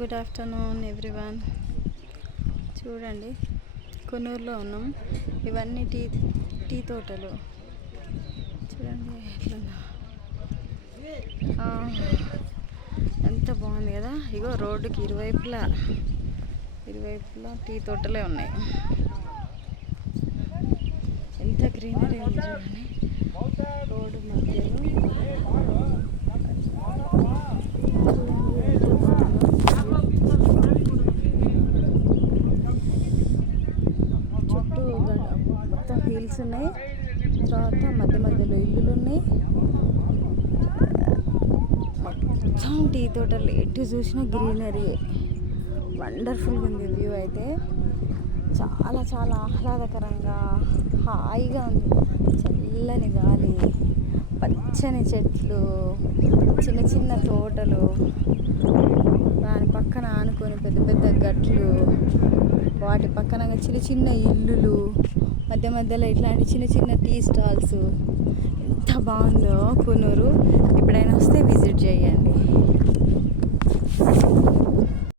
Good afternoon everyone. చూడండి, కొన్నూరులో ఉన్నాం. ఇవన్నీ టీ తోటలు. చూడండి ఎట్లుందో, ఎంత బాగుంది కదా. ఇగో రోడ్డుకి ఇరువైపులా టీ తోటలే ఉన్నాయి. ఎంత గ్రీనరీ ఉంది చూడండి. రోడ్డు మధ్యలో చుట్టూ మొత్తం హిల్స్ ఉన్నాయి. తర్వాత మధ్యలో ఇల్లులు ఉన్నాయి. మొత్తం టీ తోటలు, ఎటు చూసినా గ్రీనరీ. వండర్ఫుల్గా ఉంది వ్యూ అయితే. చాలా చాలా ఆహ్లాదకరంగా హాయిగా ఉంది. చల్లని గాలి, పచ్చని చెట్లు, చిన్న చిన్న తోటలు, దాని పక్కన ఆనుకొని పెద్ద పెద్ద గట్లు, వాటి పక్కన చిన్న చిన్న ఇల్లులు, మధ్యలో ఇట్లాంటి చిన్న చిన్న టీ స్టాల్స్. ఎంత బాగుందో కొన్నూరు.